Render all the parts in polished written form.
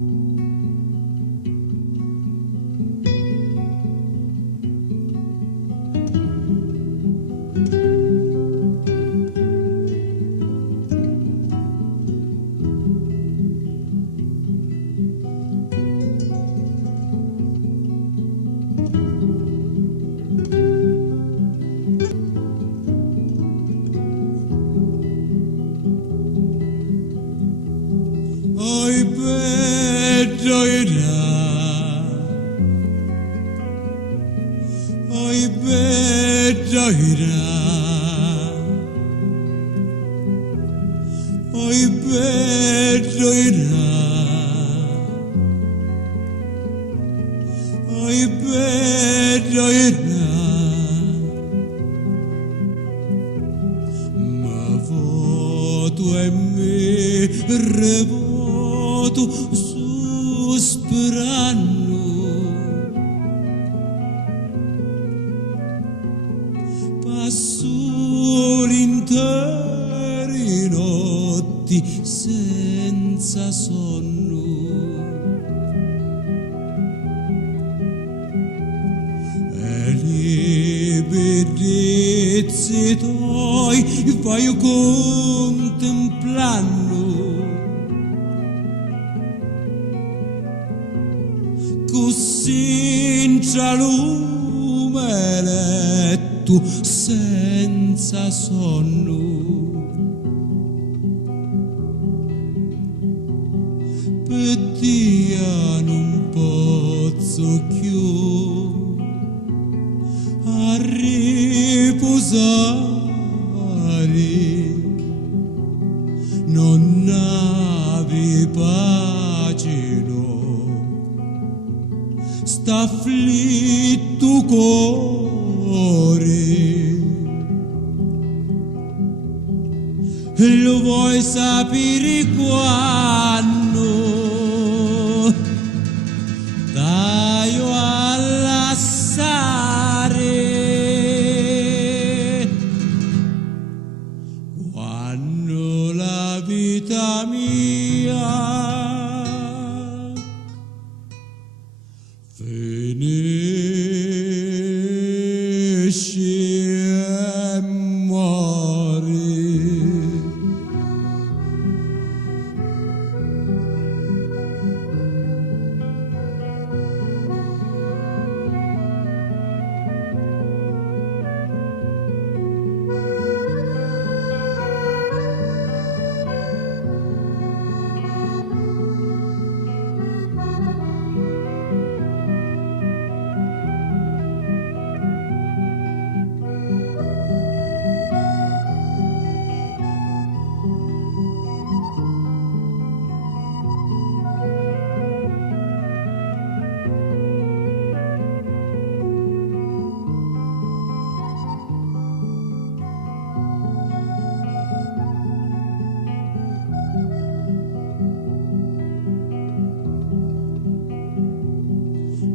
Oi bedoira, oi bedoira, oi bedoira, oi bedoira, ma voto e me revoto sospirando, passo l'interi notti senza sonno, e le bellezze tuoi vai contemplando, senza lume letto, senza sonno, per te non posso più a riposare, non ave pace no, sta afflitto cuore, lo vuoi sapere quando taglio a lasciare, quando la vita mia finisce e muore.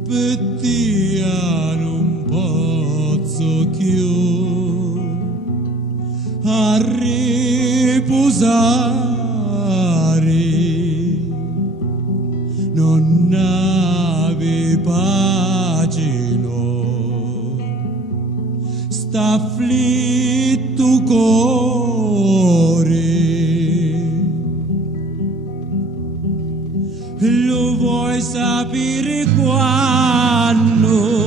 Per te non posso più a riposare, non ave pace no, sta afflitto cuore, lo vuoi sapere quando